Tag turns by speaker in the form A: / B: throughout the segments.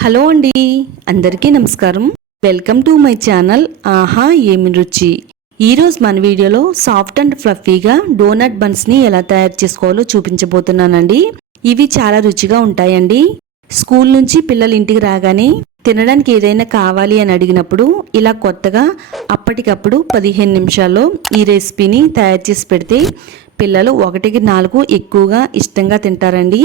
A: Hello అండి అందరికీ నమస్కారం. వెల్కమ్ టు మై ఛానల్ ఆహా ఏమి రుచి. ఈరోజు మన వీడియోలో సాఫ్ట్ అండ్ ఫ్లఫీగా డోనట్ బన్స్ని ఎలా తయారు చేసుకోవాలో చూపించబోతున్నానండి. ఇవి చాలా రుచిగా ఉంటాయండి. స్కూల్ నుంచి పిల్లలు ఇంటికి రాగానే తినడానికి ఏదైనా కావాలి అని అడిగినప్పుడు ఇలా కొత్తగా అప్పటికప్పుడు పదిహేను నిమిషాల్లో ఈ రెసిపీని తయారు చేసి పెడితే పిల్లలు ఒకటికి నాలుగు ఎక్కువగా ఇష్టంగా తింటారండి.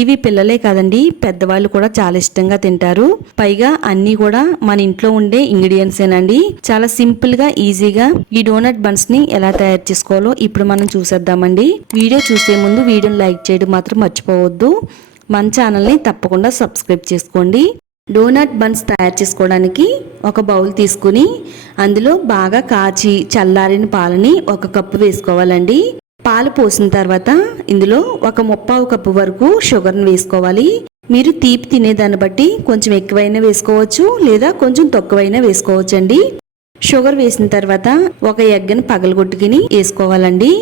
A: ఇవి పిల్లలే కాదండి పెద్దవాళ్ళు కూడా చాలా ఇష్టంగా తింటారు. పైగా అన్నీ కూడా మన ఇంట్లో ఉండే ఇంగ్రీడియంట్స్ ఏనండి. చాలా సింపుల్గా ఈజీగా ఈ డోనట్ బన్స్ని ఎలా తయారు చేసుకోవాలో ఇప్పుడు మనం చూసేద్దామండి. వీడియో చూసే ముందు వీడియోని లైక్ చేయడం మాత్రం మర్చిపోవద్దు. మన ఛానల్ని తప్పకుండా సబ్స్క్రైబ్ చేసుకోండి. డోనట్ బన్స్ తయారు చేసుకోవడానికి ఒక బౌల్ తీసుకుని అందులో బాగా కాచి చల్లారిన పాలని ఒక కప్పు వేసుకోవాలండి. పాలు పోసిన తర్వాత ఇందులో ఒక ముప్పావు కప్పు వరకు షుగర్ని వేసుకోవాలి. మీరు తీపి తినేదాన్ని బట్టి కొంచెం ఎక్కువైనా వేసుకోవచ్చు లేదా కొంచెం తక్కువైనా వేసుకోవచ్చు అండి షుగర్ వేసిన తర్వాత ఒక ఎగ్ని పగలగొట్టుకుని వేసుకోవాలండి.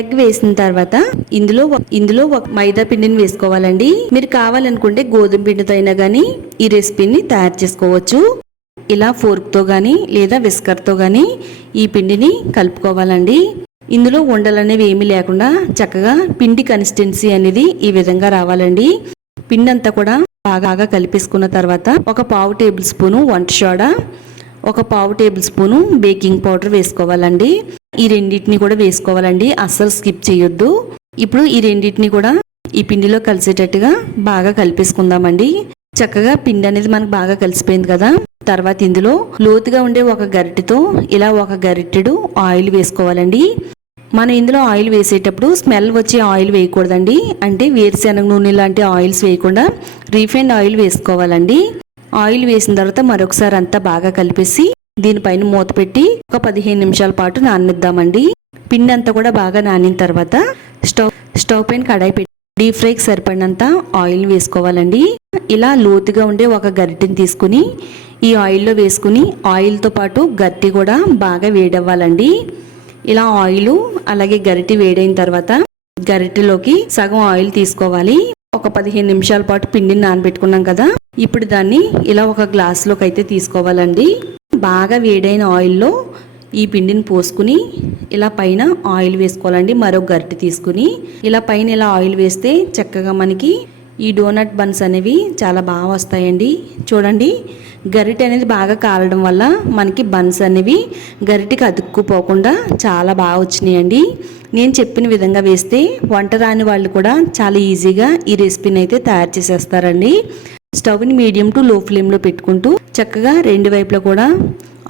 A: ఎగ్ వేసిన తర్వాత ఇందులో ఇందులో ఒక మైదా పిండిని వేసుకోవాలండి. మీరు కావాలనుకుంటే గోధుమ పిండితో అయినా కానీ ఈ రెసిపీని తయారు చేసుకోవచ్చు. ఇలా ఫోర్క్తో కానీ లేదా విస్కర్తో కానీ ఈ పిండిని కలుపుకోవాలండి. ఇందులో ఉండలు అనేవి ఏమీ లేకుండా చక్కగా పిండి కన్సిస్టెన్సీ అనేది ఈ విధంగా రావాలండి. పిండి అంతా కూడా బాగా కలిపేసుకున్న తర్వాత ఒక పావు టేబుల్ స్పూను వంట సోడా ఒక పావు టేబుల్ స్పూను బేకింగ్ పౌడర్ వేసుకోవాలండి. ఈ రెండింటిని కూడా వేసుకోవాలండి అస్సలు స్కిప్ చేయొద్దు. ఇప్పుడు ఈ రెండింటిని కూడా ఈ పిండిలో కలిసేటట్టుగా బాగా కలిపేసుకుందామండి. చక్కగా పిండి అనేది మనకు బాగా కలిసిపోయింది కదా. తర్వాత ఇందులో లోతుగా ఉండే ఒక గరిటెతో ఇలా ఒక గరిటెడు ఆయిల్ వేసుకోవాలండి. మనం ఇందులో ఆయిల్ వేసేటప్పుడు స్మెల్ వచ్చే ఆయిల్ వేయకూడదండి. అంటే వేరుశెనగ నూనె లాంటి ఆయిల్స్ వేయకుండా రీఫైండ్ ఆయిల్ వేసుకోవాలండి. ఆయిల్ వేసిన తర్వాత మరొకసారి అంతా బాగా కలిపేసి దీనిపైన మూత పెట్టి ఒక పదిహేను నిమిషాల పాటు నాననిద్దామండి. పిండి అంతా కూడా బాగా నానిన తర్వాత స్టవ్ స్టవ్ పైన కడాయి పెట్టి డీప్ ఫ్రైకి సరిపడినంత ఆయిల్ వేసుకోవాలండి. ఇలా లోతుగా ఉండే ఒక గరిటెని తీసుకుని ఈ ఆయిల్లో వేసుకుని ఆయిల్తో పాటు గట్టి కూడా బాగా వేడవ్వాలండి. ఇలా ఆయిల్ అలాగే గరిటె వేడైన తర్వాత గరిటెలోకి సగం ఆయిల్ తీసుకోవాలి. ఒక పదిహేను నిమిషాల పాటు పిండిని నానబెట్టుకున్నాం కదా. ఇప్పుడు దాన్ని ఇలా ఒక గ్లాస్లోకి అయితే తీసుకోవాలండి. బాగా వేడైన ఆయిల్లో ఈ పిండిని పోసుకుని ఇలా పైన ఆయిల్ వేసుకోవాలండి. మరో గరిటె తీసుకుని ఇలా పైన ఇలా ఆయిల్ వేస్తే చక్కగా మనకి ఈ డోనట్ బన్స్ అనేవి చాలా బాగా వస్తాయండి. చూడండి గరిటె అనేది బాగా కాలడం వల్ల మనకి బన్స్ అనేవి గరిటెకి అతుక్కుపోకుండా చాలా బాగా వచ్చినాయండి. నేను చెప్పిన విధంగా వేస్తే వంట రాని వాళ్ళు కూడా చాలా ఈజీగా ఈ రెసిపీని అయితే తయారు చేసేస్తారండి. స్టవ్ని మీడియం టు లో ఫ్లేమ్లో పెట్టుకుంటూ చక్కగా రెండు వైపులా కూడా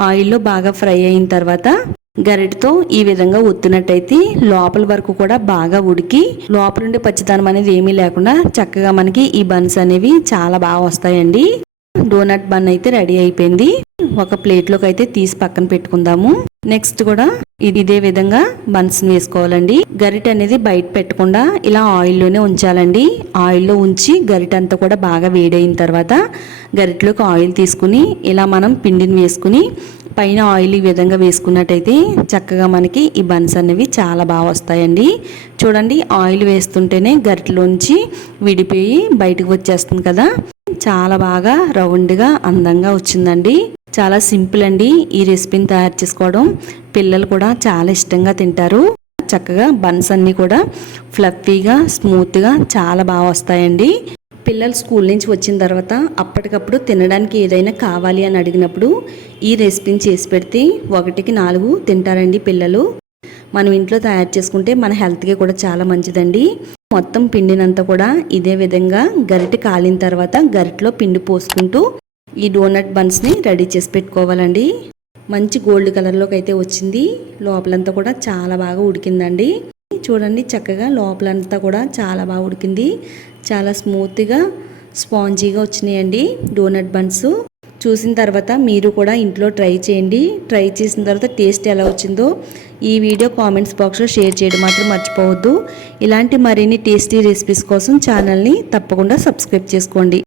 A: ఆయిల్లో బాగా ఫ్రై అయిన తర్వాత గరిటతో ఈ విధంగా ఒత్తినట్టయితే లోపల వరకు కూడా బాగా ఉడికి లోపల నుండి పచ్చితనం అనేది ఏమీ లేకుండా చక్కగా మనకి ఈ బన్స్ అనేవి చాలా బాగా వస్తాయండి. డోనట్ బన్ అయితే రెడీ అయిపోయింది. ఒక ప్లేట్లోకి అయితే తీసి పక్కన పెట్టుకుందాము. నెక్స్ట్ కూడా ఇది ఇదే విధంగా బన్స్ వేసుకోవాలండి. గరిట అనేది బయట పెట్టకుండా ఇలా ఆయిల్లోనే ఉంచాలండి. ఆయిల్లో ఉంచి గరిట అంతా కూడా బాగా వేడైన తర్వాత గరిటలోకి ఆయిల్ తీసుకుని ఇలా మనం పిండిని వేసుకుని పైన ఆయిల్ ఈ విధంగా వేసుకున్నట్టయితే చక్కగా మనకి ఈ బన్స్ అనేవి చాలా బాగా వస్తాయండి. చూడండి ఆయిల్ వేస్తుంటేనే గరిటలోంచి విడిపోయి బయటకు వచ్చేస్తుంది కదా. చాలా బాగా రౌండ్గా అందంగా వచ్చిందండి. చాలా సింపుల్ అండి ఈ రెసిపీని తయారు చేసుకోవడం. పిల్లలు కూడా చాలా ఇష్టంగా తింటారు. చక్కగా బన్స్ అన్నీ కూడా ఫ్లఫీగా స్మూత్గా చాలా బాగా వస్తాయండి. పిల్లలు స్కూల్ నుంచి వచ్చిన తర్వాత అప్పటికప్పుడు తినడానికి ఏదైనా కావాలి అని అడిగినప్పుడు ఈ రెసిపీని చేసి పెడితే ఒకటికి నాలుగు తింటారండి పిల్లలు. మనం ఇంట్లో తయారు చేసుకుంటే మన హెల్త్కి కూడా చాలా మంచిదండి. మొత్తం పిండినంత కూడా ఇదే విధంగా గరిటె కాలిన తర్వాత గరిటలో పిండి పోసుకుంటూ ఈ డోనట్ బన్స్ని రెడీ చేసి పెట్టుకోవాలండి. మంచి గోల్డ్ కలర్లోకి అయితే వచ్చింది. లోపలంతా కూడా చాలా బాగా ఉడికిందండి. చూడండి చక్కగా లోపలంతా కూడా చాలా బాగా ఉడికింది. చాలా స్మూత్గా స్పాంజీగా వచ్చినాయండి డోనట్ బన్స్. చూసిన తర్వాత మీరు కూడా ఇంట్లో ట్రై చేయండి. ట్రై చేసిన తర్వాత టేస్ట్ ఎలా వచ్చిందో ఈ వీడియో కామెంట్స్ బాక్స్లో షేర్ చేయడం మాత్రం మర్చిపోవద్దు. ఇలాంటి మరిన్ని టేస్టీ రెసిపీస్ కోసం ఛానల్ని తప్పకుండా సబ్స్క్రైబ్ చేసుకోండి.